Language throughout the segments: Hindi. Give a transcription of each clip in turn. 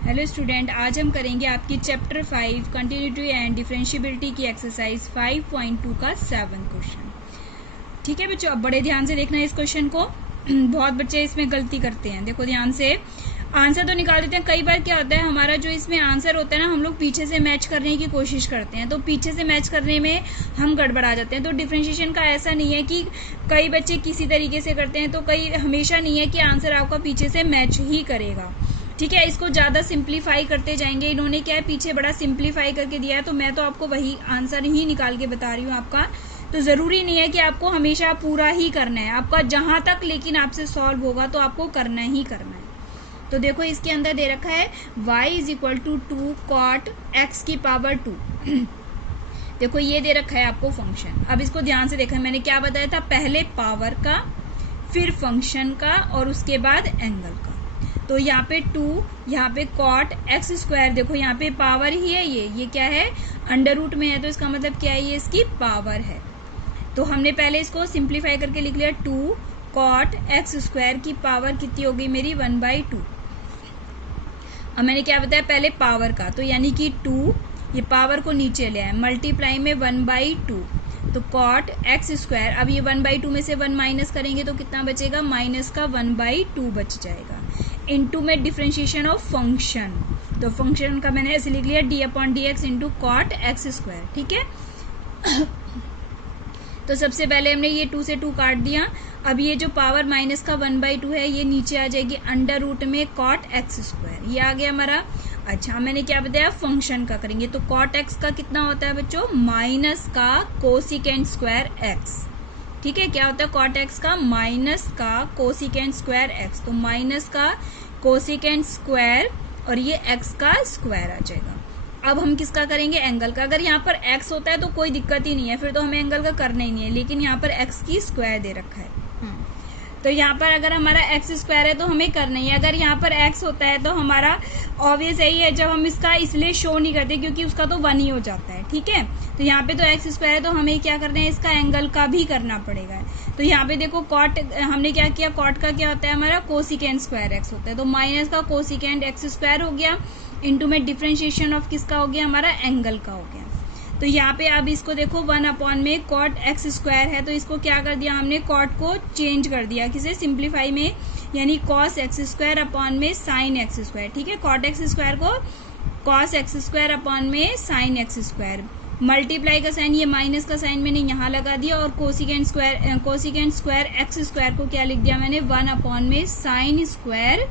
हेलो स्टूडेंट, आज हम करेंगे आपकी चैप्टर 5 कंटिन्यूटी एंड डिफरेंशिएबिलिटी की एक्सरसाइज 5.2 का 7 क्वेश्चन। ठीक है बच्चों, अब बड़े ध्यान से देखना है इस क्वेश्चन को। बहुत बच्चे इसमें गलती करते हैं, देखो ध्यान से। आंसर तो निकाल देते हैं, कई बार क्या होता है हमारा जो इसमें आंसर होता है ना, हम लोग पीछे से मैच करने की कोशिश करते हैं, तो पीछे से मैच करने में हम गड़बड़ा जाते हैं। तो डिफरेंशिएशन का ऐसा नहीं है कि कई बच्चे किसी तरीके से करते हैं, तो कई हमेशा नहीं है कि आंसर आपका पीछे से मैच ही करेगा। ठीक है, इसको ज़्यादा सिंप्लीफाई करते जाएंगे। इन्होंने क्या है, पीछे बड़ा सिंप्लीफाई करके दिया है, तो मैं तो आपको वही आंसर ही निकाल के बता रही हूँ आपका। तो ज़रूरी नहीं है कि आपको हमेशा पूरा ही करना है, आपका जहाँ तक लेकिन आपसे सॉल्व होगा तो आपको करना ही करना है। तो देखो इसके अंदर दे रखा है y is equal to 2 cot x की पावर 2। देखो ये दे रखा है आपको फंक्शन। अब इसको ध्यान से देखा, मैंने क्या बताया था, पहले पावर का, फिर फंक्शन का, और उसके बाद एंगल का। तो यहाँ पे 2, यहाँ पे कॉट एक्स स्क्वायर, देखो यहाँ पे पावर ही है, ये क्या है, अंडर रूट में है, तो इसका मतलब क्या है, ये इसकी पावर है। तो हमने पहले इसको सिंप्लीफाई करके लिख लिया, 2 कॉट एक्स स्क्वायर की पावर कितनी होगी मेरी, 1/2। अब मैंने क्या बताया, पहले पावर का, तो यानी कि 2, ये पावर को नीचे ले आए, मल्टीप्लाई में 1/2, तो कॉट एक्स स्क्वायर। अब ये 1/2 में से 1 माइनस करेंगे तो कितना बचेगा, माइनस का 1/2 बच जाएगा। इनटू में डिफरेंशिएशन ऑफ फंक्शन, तो फंक्शन का मैंने ऐसे लिख लिया d/dx into cot x square. ठीक है। तो सबसे पहले हमने ये 2 से 2 काट दिया। अब ये जो पावर माइनस का 1/2 है, ये नीचे आ जाएगी अंडर रूट में कॉट एक्स स्क्वायर, ये आ गया हमारा। अच्छा, मैंने क्या बताया, फंक्शन का करेंगे, तो कॉट एक्स का कितना होता है बच्चों, माइनस का कोसिकेंट स्क्वायर एक्स। ठीक है, क्या होता है कॉट एक्स का, माइनस का कोसिकेंट स्क्वायर एक्स, तो माइनस का कोसिकेंट स्क्वायर और ये एक्स का स्क्वायर आ जाएगा। अब हम किसका करेंगे, एंगल का। अगर यहाँ पर x होता है तो कोई दिक्कत ही नहीं है, फिर तो हमें एंगल का करना ही नहीं है, लेकिन यहाँ पर x की स्क्वायर दे रखा है। तो यहाँ पर अगर हमारा एक्स स्क्वायर है तो हमें करना ही है। अगर यहाँ पर x होता है तो हमारा ऑब्वियस यही है, जब हम इसका इसलिए शो नहीं करते क्योंकि उसका तो 1 ही हो जाता है। ठीक है, तो यहाँ पे तो एक्स स्क्वायर है, तो हमें क्या करना है, इसका एंगल का भी करना पड़ेगा। तो यहाँ पे देखो कॉट, हमने क्या किया, कॉट का क्या होता है हमारा, कोसिकेंट स्क्वायर एक्स होता है, तो माइनस का कोसिकेंट एक्स स्क्वायर हो गया, इंटू में डिफरेंशिएशन ऑफ किसका हो गया, हमारा एंगल का हो गया। तो यहाँ पे अब इसको देखो 1 में कॉट एक्स स्क्वायर है, तो इसको क्या कर दिया हमने, कॉट को चेंज कर दिया किसे, सिंप्लीफाई में, यानी कॉस एक्स स्क्वायर अपॉन में साइन एक्स स्क्वायर। ठीक है, कॉट एक्स स्क्वायर को कॉस एक्स स्क्वायर अपॉन में साइन एक्स स्क्वायर, मल्टीप्लाई का साइन, ये माइनस का साइन मैंने यहाँ लगा दिया, और कोसिकेंट स्क्वायर एक्स स्क्वायर को क्या लिख दिया मैंने, 1 में साइन स्क्वायर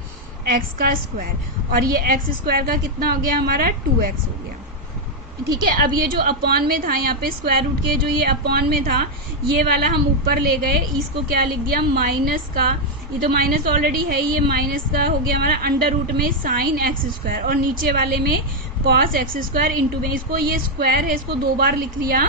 एक्स का स्क्वायर, और ये एक्स स्क्वायर का कितना हो गया हमारा, 2x हो गया। ठीक है, अब ये जो अपॉन में था, यहाँ पे स्क्वायर रूट के जो ये अपॉन में था, ये वाला हम ऊपर ले गए, इसको क्या लिख दिया, माइनस का, ये तो माइनस ऑलरेडी है, ये माइनस का हो गया हमारा अंडर रूट में साइन एक्स स्क्वायर, और नीचे वाले में कॉस एक्स स्क्वायर इंटू में, इसको ये स्क्वायर है, इसको 2 बार लिख लिया,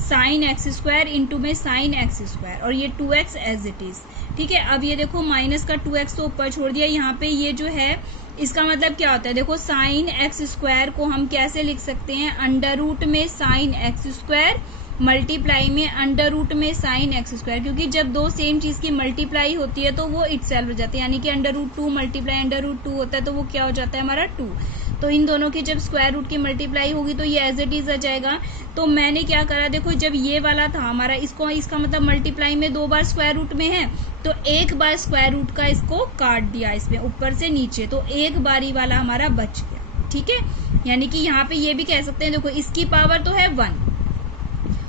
साइन एक्स स्क्वायर इंटू में साइन एक्स स्क्वायर, और ये 2x एज इट इज। ठीक है, अब ये देखो माइनस का 2x तो ऊपर छोड़ दिया, यहाँ पे ये जो है इसका मतलब क्या होता है, देखो साइन एक्स स्क्वायर को हम कैसे लिख सकते हैं, अंडर रूट में साइन एक्स स्क्वायर मल्टीप्लाई में अंडर रूट में साइन एक्स स्क्वायर, क्योंकि जब दो सेम चीज की मल्टीप्लाई होती है तो वो इटसेल्फ हो जाती है, यानी कि under root 2 multiply under root 2 होता है, तो वो क्या हो जाता है हमारा 2। तो इन दोनों की जब स्क्वायर रूट की मल्टीप्लाई होगी तो ये एज इट इज आ जाएगा। तो मैंने क्या करा, देखो जब ये वाला था हमारा, इसको, इसका मतलब मल्टीप्लाई में 2 बार स्क्वायर रूट में है, तो 1 बार स्क्वायर रूट का इसको काट दिया इसमें ऊपर से नीचे, तो 1 बारी वाला हमारा बच गया। ठीक है, यानी कि यहाँ पे ये भी कह सकते हैं, देखो इसकी पावर तो है 1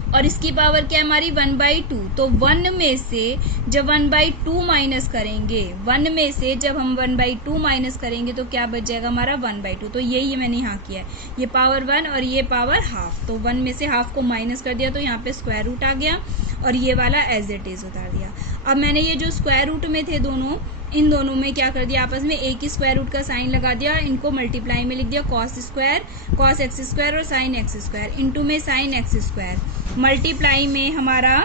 और इसकी पावर क्या है हमारी 1/2, तो 1 में से जब 1/2 माइनस करेंगे, 1 में से जब हम 1/2 माइनस करेंगे तो क्या बच जाएगा हमारा 1/2। तो यही मैंने यहाँ किया है, ये पावर 1 और ये पावर हाफ, तो 1 में से हाफ को माइनस कर दिया, तो यहाँ पे स्क्वायर रूट आ गया, और ये वाला एज इट इज उतार दिया। अब मैंने ये जो स्क्वायर रूट में थे दोनों, इन दोनों में क्या कर दिया, आपस में एक ही स्क्वायर रूट का साइन लगा दिया, इनको मल्टीप्लाई में लिख दिया, cos square cos x square और साइन एक्स स्क्वायर इंटू में साइन एक्स स्क्वायर, मल्टीप्लाई में हमारा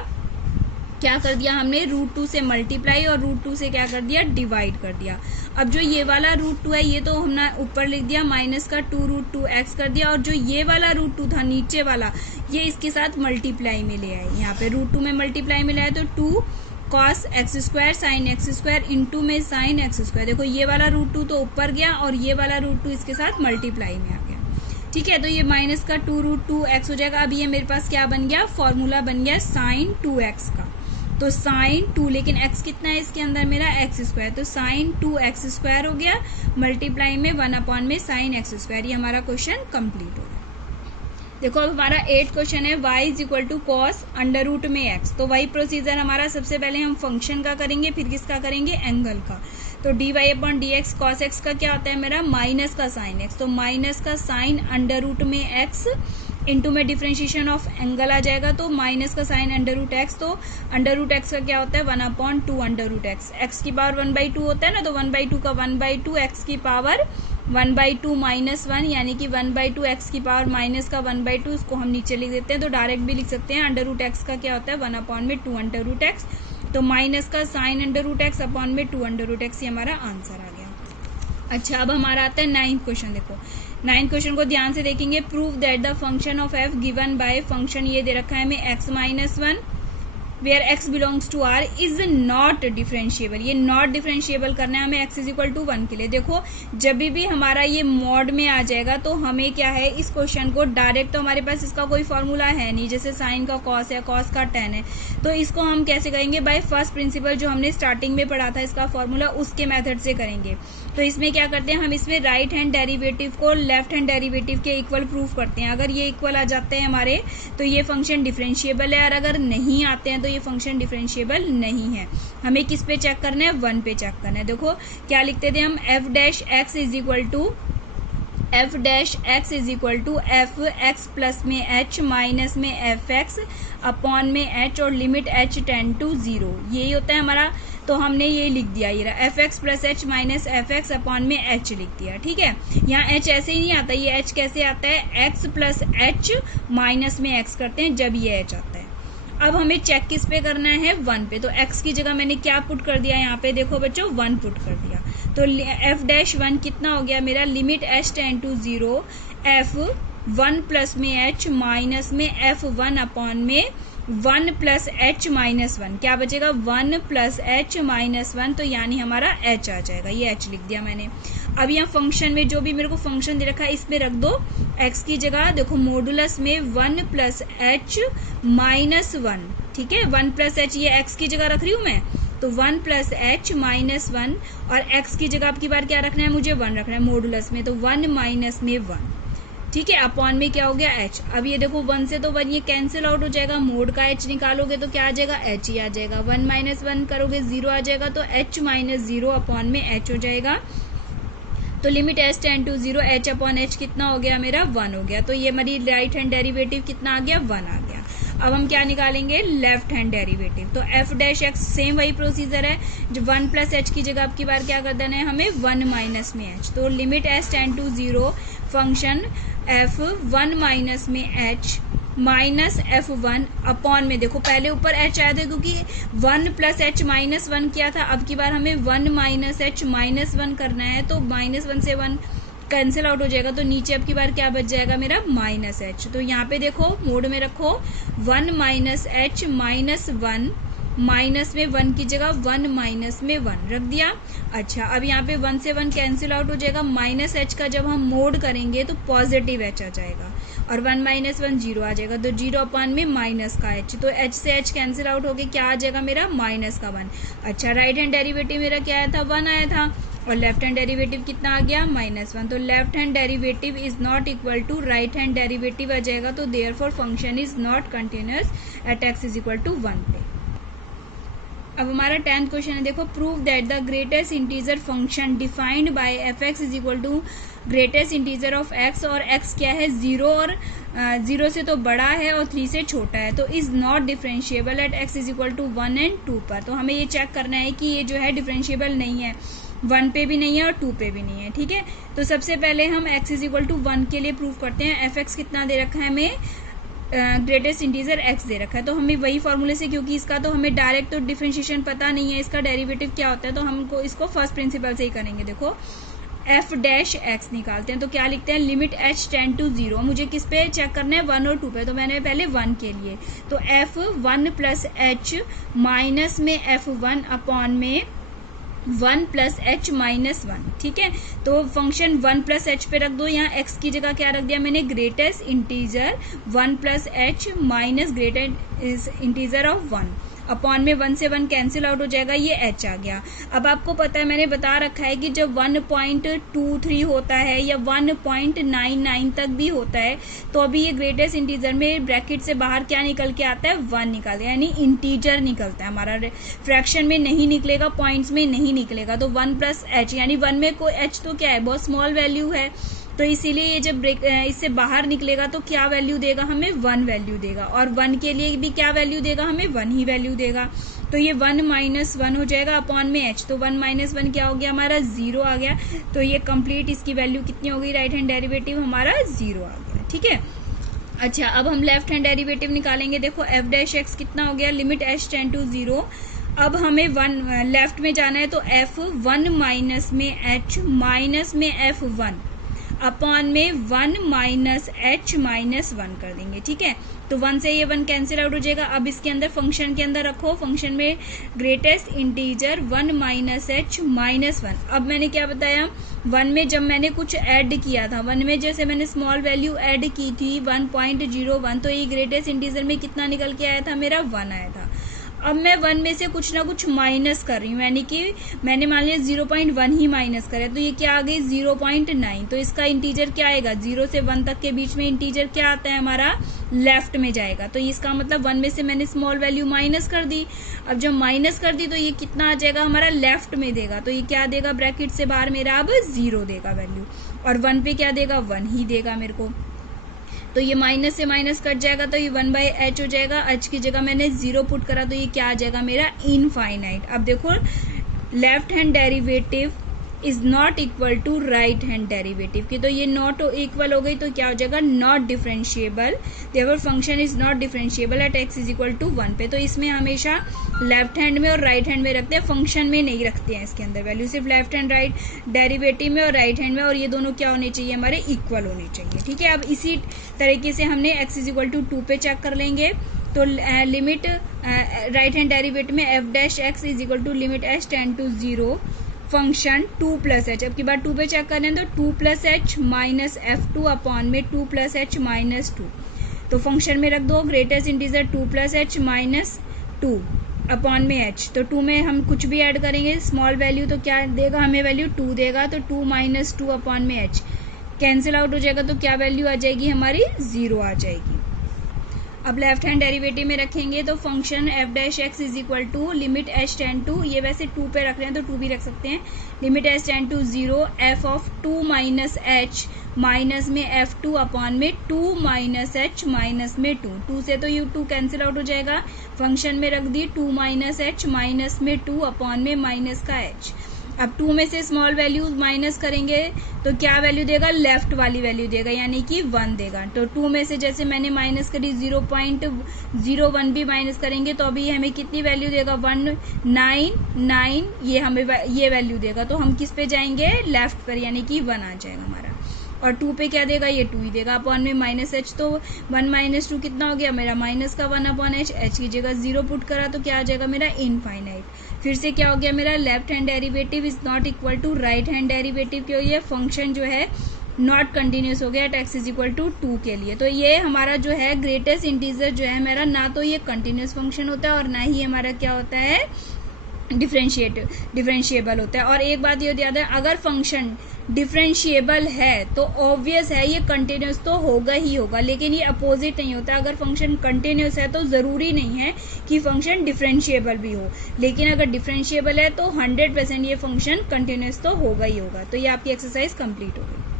क्या कर दिया हमने, √2 से मल्टीप्लाई और √2 से क्या कर दिया, डिवाइड कर दिया। अब जो ये वाला √2 है, ये तो हमने ऊपर लिख दिया, माइनस का 2√2x कर दिया, और जो ये वाला √2 था नीचे वाला, ये इसके साथ मल्टीप्लाई में ले आए, यहाँ पे √2 में मल्टीप्लाई में ले आए, तो 2 cos x square sine x square into में साइन एक्स स्क्वायर। देखो ये वाला √2 तो ऊपर गया और ये वाला √2 इसके साथ मल्टीप्लाई में आ गया। ठीक है, तो ये माइनस का 2√2x हो जाएगा। अब ये मेरे पास क्या बन गया, फॉर्मूला बन गया साइन 2x का। तो साइन 2, लेकिन x कितना है इसके अंदर मेरा एक्स स्क्वायर, तो साइन 2x स्क्वायर हो गया मल्टीप्लाई में 1 में साइन एक्स स्क्वायर। ये हमारा क्वेश्चन कंप्लीट हो गया। देखो अब हमारा 8 क्वेश्चन है y is equal to cos under root में x। तो वही प्रोसीजर हमारा, सबसे पहले हम फंक्शन का करेंगे, फिर किसका करेंगे, एंगल का। तो dy/dx कॉस x का क्या होता है मेरा, माइनस का साइन x। तो माइनस का साइन अंडर रूट में x इंटू में डिफ्रेंशिएशन ऑफ एंगल आ जाएगा, तो माइनस का साइन अंडर रूट एक्स। तो अंडर रूट एक्स का क्या होता है, 1/2 अंडर रूट एक्स। एक्स की पावर 1/2 होता है ना, तो 1/2 का 1/2 एक्स की पावर 1/2 -1, यानी कि 1/2 एक्स की पावर माइनस का 1/2, इसको हम नीचे लिख देते हैं। तो डायरेक्ट भी लिख सकते हैं, अंडर रूट एक्स का क्या होता है 1/2 अंडर रूट एक्स। तो माइनस का sine under root x upon में 2 अंडर रूट एक्स, ये हमारा आंसर आ गया। अच्छा, अब हमारा आता है 9th क्वेश्चन। देखो 9th क्वेश्चन को ध्यान से देखेंगे। Prove that the function of f given by function, ये दे रखा है हमें x-1 where x belongs to r is not differentiable. ये नॉट डिफरेंशिएबल करना है हमें x इज इक्वल टू 1 के लिए। देखो जब भी हमारा ये मॉड में आ जाएगा तो हमें क्या है, इस क्वेश्चन को डायरेक्ट, तो हमारे पास इसका कोई फॉर्मूला है नहीं, जैसे साइन का कॉस है, कॉस का टेन है। तो इसको हम कैसे करेंगे, बाय फर्स्ट प्रिंसिपल जो हमने स्टार्टिंग में पढ़ा था इसका फॉर्मूला, उसके मेथड से करेंगे। तो इसमें क्या करते हैं हम, इसमें राइट हैंड डेरिवेटिव को लेफ्ट हैंड डेरिवेटिव के इक्वल प्रूफ करते हैं। अगर ये इक्वल आ जाते हैं हमारे तो ये फंक्शन डिफरेंशिएबल है, और अगर नहीं आते हैं तो ये फंक्शन डिफरेंशिएबल नहीं है। हमें किस पे चेक करना है, 1 पे चेक करना है। देखो क्या लिखते थे हम, f dash x is equal to f x plus में h माइनस में एफ एक्स अपॉन में h और लिमिट h टेंड टू 0, यही होता है हमारा। तो हमने ये लिख दिया, ये रहा F x plus H minus F x upon में h लिख दिया। ठीक है, यहाँ h ऐसे ही नहीं आता, ये h कैसे आता है, x प्लस एच माइनस में x करते हैं जब ये h आता है। अब हमें चेक किस पे करना है, 1 पे। तो x की जगह मैंने क्या पुट कर दिया यहाँ पे, देखो बच्चों 1 पुट कर दिया। तो f डैश 1 कितना हो गया मेरा, limit h tend to 0 f 1 plus में h माइनस में f 1 अपॉन में 1 प्लस h माइनस 1, क्या बचेगा 1 प्लस h माइनस 1, तो यानी हमारा h आ जाएगा। ये h लिख दिया मैंने। अब यहाँ फंक्शन में जो भी मेरे को फंक्शन दे रखा है इसमें रख दो x की जगह, देखो मॉडुलस में 1 प्लस h माइनस 1। ठीक है, 1 प्लस h ये x की जगह रख रही हूँ मैं, तो 1 प्लस h माइनस 1, और x की जगह आपकी बार क्या रखना है, मुझे 1 रखना है मॉडुलस में, तो 1 माइनस में 1। ठीक है, अपॉन में क्या हो गया h। अब ये देखो 1 से तो 1 ये कैंसिल आउट हो जाएगा, मोड का h निकालोगे तो क्या आ जाएगा, h ही आ जाएगा। 1 माइनस 1 करोगे 0 आ जाएगा, तो h माइनस 0 अपॉन में h हो जाएगा। तो limit h tend to 0, h upon h कितना हो गया मेरा, 1 हो गया। तो ये हमारी राइट हैंड डेरिवेटिव कितना आ गया, 1 आ गया। अब हम क्या निकालेंगे, लेफ्ट हैंड डेरिवेटिव। तो f डैश x सेम वही प्रोसीजर है, जो 1 प्लस h की जगह आपकी बार क्या कर देना है हमें, 1 माइनस में h। तो limit h tend to 0 function f 1 minus में h माइनस f1 अपॉन में, देखो पहले ऊपर h आया था क्योंकि 1 प्लस h माइनस 1 किया था, अब की बार हमें 1 माइनस h माइनस 1 करना है, तो माइनस 1 से 1 कैंसिल आउट हो जाएगा, तो नीचे अब की बार क्या बच जाएगा मेरा, माइनस h। तो यहाँ पे देखो मोड में रखो 1 माइनस h माइनस 1, माइनस में 1 की जगह 1 माइनस में 1 रख दिया। अच्छा, अब यहाँ पे 1 से 1 कैंसिल आउट हो जाएगा, माइनस h का जब हम मोड करेंगे तो पॉजिटिव h आ जाएगा, और 1 माइनस 1 0 आ जाएगा, तो 0 अपॉन में माइनस का h। तो h से h कैंसिल आउट होके क्या आ जाएगा मेरा, माइनस का 1। अच्छा, राइट हैंड डेरिवेटिव मेरा क्या आया था, 1 आया था, और लेफ्ट हैंड डेरिवेटिव कितना आ गया, माइनस 1। तो left hand derivative is not equal to right hand derivative आ जाएगा, तो therefore function is not continuous at x is equal to 1 पे। अब हमारा 10th क्वेश्चन है, देखो prove that the greatest integer function defined by f x is equal to greatest integer of x, और x क्या है 0, और 0 से तो बड़ा है और 3 से छोटा है, तो is not differentiable at x is equal to 1 and 2 पर। तो हमें ये चेक करना है कि ये जो है डिफरेंशिएबल नहीं है, 1 पे भी नहीं है और 2 पे भी नहीं है। ठीक है, तो सबसे पहले हम x इज इक्वल टू 1 के लिए प्रूव करते हैं। एफ एक्स कितना दे रखा है हमें, ग्रेटेस्ट इंटीजर x दे रखा है, तो हमें वही फॉर्मूले से, क्योंकि इसका तो हमें डायरेक्ट तो डिफरेंशिएशन पता नहीं है, इसका डेरिवेटिव क्या होता है, तो हमको इसको फर्स्ट प्रिंसिपल से ही करेंगे। देखो एफ डैश एक्स निकालते हैं। तो क्या लिखते हैं, लिमिट एच टेंड टू 0। मुझे किस पे चेक करना है, 1 और 2 पे, तो मैंने पहले 1 के लिए, तो एफ 1 प्लस एच माइनस में एफ 1 अपॉन में 1 प्लस एच माइनस 1। ठीक है, तो फंक्शन 1 प्लस एच पे रख दो, यहाँ एक्स की जगह क्या रख दिया मैंने, greatest integer 1 plus H minus greatest integer of 1 upon में 1 से 1 कैंसिल आउट हो जाएगा, ये h आ गया। अब आपको पता है, मैंने बता रखा है कि जब 1.23 होता है या 1.99 तक भी होता है, तो अभी ये ग्रेटेस्ट इंटीजर में ब्रैकेट से बाहर क्या निकल के आता है, 1 निकलता है, यानी इंटीजर निकलता है हमारा, फ्रैक्शन में नहीं निकलेगा, पॉइंट्स में नहीं निकलेगा। तो 1 प्लस एच, यानी 1 में कोई h तो क्या है, बहुत स्मॉल वैल्यू है, तो इसीलिए ये जब इससे बाहर निकलेगा तो क्या वैल्यू देगा हमें, 1 वैल्यू देगा, और 1 के लिए भी क्या वैल्यू देगा हमें, 1 ही वैल्यू देगा। तो ये 1 माइनस 1 हो जाएगा अपॉन में h, तो 1 माइनस 1 क्या हो गया हमारा, 0 आ गया। तो ये कंप्लीट इसकी वैल्यू कितनी हो गई, राइट हैंड डेरिवेटिव हमारा 0 आ गया। ठीक है, अच्छा अब हम लेफ्ट हैंड डेरिवेटिव निकालेंगे। देखो एफ डैश एक्स कितना हो गया, लिमिट एच टेंड टू 0। अब हमें 1 लेफ्ट में जाना है, तो एफ 1 माइनस में एच माइनस में एफ 1 अपॉन में 1 माइनस एच माइनस 1 कर देंगे। ठीक है, तो 1 से ये 1 कैंसिल आउट हो जाएगा। अब इसके अंदर फंक्शन के अंदर रखो, फंक्शन में greatest integer 1 minus h minus 1। अब मैंने क्या बताया, 1 में जब मैंने कुछ ऐड किया था, 1 में जैसे मैंने स्मॉल वैल्यू ऐड की थी 1.01, तो ये ग्रेटेस्ट इंटीजर में कितना निकल के आया था, मेरा 1 आया था। अब मैं 1 में से कुछ ना कुछ माइनस कर रही हूँ, यानी कि मैंने मान लिया 0.1 ही माइनस करे, तो ये क्या आ गई 0.9। तो इसका इंटीजर क्या आएगा, 0 से 1 तक के बीच में इंटीजर क्या आता है हमारा, लेफ्ट में जाएगा। तो इसका मतलब 1 में से मैंने स्मॉल वैल्यू माइनस कर दी। अब जब माइनस कर दी तो ये कितना आ जाएगा हमारा, लेफ्ट में देगा, तो ये क्या देगा, ब्रैकेट से बाहर मेरा अब 0 देगा वैल्यू, और 1 पे क्या देगा, 1 ही देगा मेरे को। तो ये माइनस से माइनस कट जाएगा, तो ये 1/h हो जाएगा, h की जगह मैंने 0 पुट करा, तो ये क्या आ जाएगा मेरा, इनफाइनाइट। अब देखो left hand derivative is not equal to right hand derivative की, तो ये नॉट इक्वल हो गई, तो क्या हो जाएगा, not differentiable, therefore function is not differentiable at x is equal to 1 पे। तो इसमें हमेशा लेफ्ट हैंड में और राइट हैंड में रखते हैं, फंक्शन में नहीं रखते हैं इसके अंदर वैल्यू, सिर्फ लेफ्ट हैंड राइट डेरिवेटिव में और राइट हैंड में, और ये दोनों क्या होने चाहिए हमारे, इक्वल होने चाहिए। ठीक है, अब इसी तरीके से हमने x इज इक्वल टू 2 पे चेक कर लेंगे, तो लिमिट राइट हैंड डेरिवेटिव में f dash x is equal to limit h tend to 0 function 2 plus h. अब की बार 2 पे चेक कर रहे हैं, तो 2 plus H minus F2 upon में 2 प्लस एच माइनस 2। तो फंक्शन में रख दो greatest integer 2 plus H minus 2 upon में h। तो 2 में हम कुछ भी ऐड करेंगे स्मॉल वैल्यू, तो क्या देगा हमें, वैल्यू 2 देगा, तो 2 माइनस 2 अपॉन में h कैंसिल आउट हो जाएगा, तो क्या वैल्यू आ जाएगी हमारी, 0 आ जाएगी। अब लेफ्ट हैंड डेरिवेटिव में रखेंगे, तो function f dash x is equal to limit h tend to, ये वैसे 2 पे रख रहे हैं तो 2 भी रख सकते हैं, limit h tend to 0 f of 2 minus h minus में F2 अपॉन में 2 माइनस एच माइनस में 2 से तो ये 2 कैंसिल आउट हो जाएगा, फंक्शन में रख दी 2 माइनस एच माइनस में 2 अपॉन में माइनस का h। अब 2 में से स्मॉल वैल्यू माइनस करेंगे तो क्या वैल्यू देगा, लेफ्ट वाली वैल्यू देगा, यानी कि 1 देगा। तो 2 में से जैसे मैंने माइनस करी 0.01 भी माइनस करेंगे तो अभी हमें कितनी वैल्यू देगा, 199, ये हमें ये वैल्यू देगा। तो हम किस पे जाएंगे, लेफ्ट पर, यानी कि 1 आ जाएगा हमारा। और 2 पे क्या देगा, ये 2 ही देगा अपॉन में माइनस एच, तो 1 माइनस 2 कितना हो गया मेरा, माइनस का 1 अपॉन एच, एच की जगह 0 पुट करा तो क्या आ जाएगा मेरा, इनफाइनाइट। फिर से क्या हो गया मेरा, left hand derivative is not equal to right hand derivative, क्यों, ये फंक्शन जो है नॉट कंटिन्यूस हो गया x इज इक्वल टू 2 के लिए। तो ये हमारा जो है ग्रेटेस्ट इंटीजर जो है मेरा, ना तो ये कंटिन्यूस फंक्शन होता है और ना ही हमारा क्या होता है, डिफरेंशिएबल होता है। और एक बात ये याद है, अगर फंक्शन डिफरेंशिएबल है तो ऑब्वियस है ये कंटिन्यूस तो होगा ही होगा, लेकिन ये अपोजिट नहीं होता। अगर फंक्शन कंटिन्यूस है तो जरूरी नहीं है कि फंक्शन डिफरेंशिएबल भी हो, लेकिन अगर डिफरेंशिएबल है तो 100% ये फंक्शन कंटिन्यूस तो होगा ही होगा। तो ये आपकी एक्सरसाइज कंप्लीट हो गई।